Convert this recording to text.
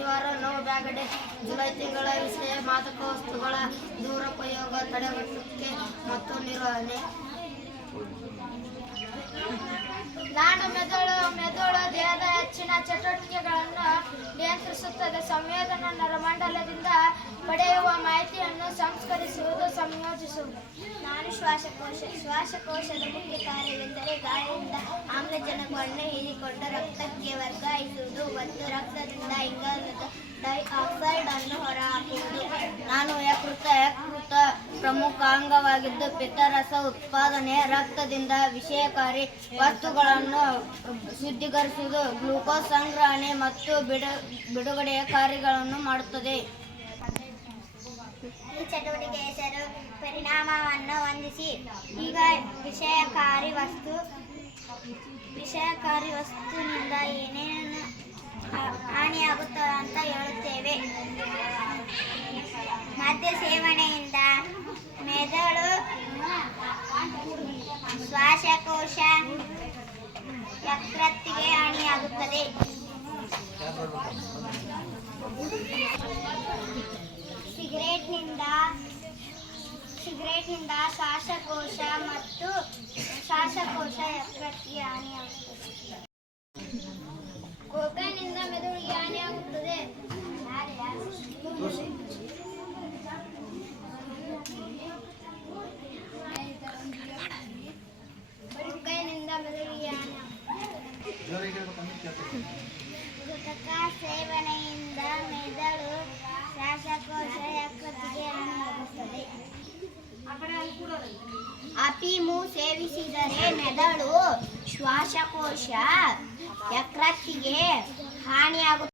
ಶನಿವಾರ ನೋವು ಬ್ಯಾಗಡೆ ಜುಲೈ ತಿಂಗಳ ವಿಷಯ ಮಾದಕ ವಸ್ತುಗಳ ದುರುಪಯೋಗ ತಡೆಗಟ್ಟುವಿಕೆ ಮತ್ತು ನಿರ್ವಹಣೆ. ನಾನು ಮೆದುಳು ದೇಹದ ಹೆಚ್ಚಿನ ಚಟುವಟಿಕೆಗಳನ್ನು ನಿಯಂತ್ರಿಸುತ್ತದೆ. ಸಂವೇದನಾ ನರಮಂಡಲದಿಂದ ಪಡೆಯುವ ಮಾಹಿತಿಯನ್ನು ಸಂಸ್ಕರಿಸುವುದು, ಸಂಯೋಜಿಸುವುದು. ನಾನು ಶ್ವಾಸಕೋಶದ ಮುಖ್ಯ ಕಾರ್ಯವೆಂದರೆ ಗಾಳಿಯಿಂದ ಆಮ್ಲಜನಕವನ್ನು ಹೀರಿಕೊಂಡು ರಕ್ತಕ್ಕೆ ವರ್ಗಾಯಿಸುವುದು ಮತ್ತು ರಕ್ತದಿಂದ ಇಂಗಾಲದ ಡೈಆಕ್ಸೈಡ್ ಅನ್ನು ಹೊರಹಾಕುವುದು. ನಾನು ಯಕೃತ ಪ್ರಮುಖ ಅಂಗವಾಗಿದ್ದು ಪಿತ್ತರಸ ಉತ್ಪಾದನೆ, ರಕ್ತದಿಂದ ವಿಷಕಾರಿ ವಸ್ತುಗಳನ್ನು ಶುದ್ಧೀಕರಿಸುವುದು, ಗ್ಲೂಕೋಸ್ ಸಂಗ್ರಹಣೆ ಮತ್ತು ಬಿಡುಗಡೆಯ ಕಾರ್ಯಗಳನ್ನು ಮಾಡುತ್ತದೆ. ಈ ಚಟುವಟಿಕೆ ಹೆಸರು ಪರಿಣಾಮವನ್ನು ಹೊಂದಿಸಿ. ಈಗ ವಿಷಯಕಾರಿ ವಸ್ತುವಿನಿಂದ ಏನೇನು ಹಾನಿಯಾಗುತ್ತದೆ ಅಂತ ಹೇಳುತ್ತೇವೆ. ಮದ್ಯ ಸೇವನೆಯಿಂದ ಮೆದುಳು, ಶ್ವಾಸಕೋಶ, ಯಕೃತ್ತಿಗೆ ಹಾನಿಯಾಗುತ್ತದೆ. ಸಿಗರೇಟ್ನಿಂದ ಶ್ವಾಸಕೋಶ ಯಕೃತ್ತಿಗೆ ಹಾನಿಯಾಗುತ್ತದೆ. ಕೊಕೈನ್ನಿಂದ ಮೆದುಳಿಗೆ ಹಾನಿಯಾಗುತ್ತದೆ. ಗುಟಕ ಸೇವನೆಯಿಂದ ಮೆದುಳು, ಶ್ವಾಸಕೋಶ, ಯಕೃತ್ತಿಗೆ ಹಾನಿಯಾಗುತ್ತದೆ. ಅಫೀಮು ಸೇವಿಸಿದರೆ ಮೆದುಳು, ಶ್ವಾಸಕೋಶ, ಯಕೃತ್ತಿಗೆ ಹಾನಿಯಾಗುತ್ತದೆ.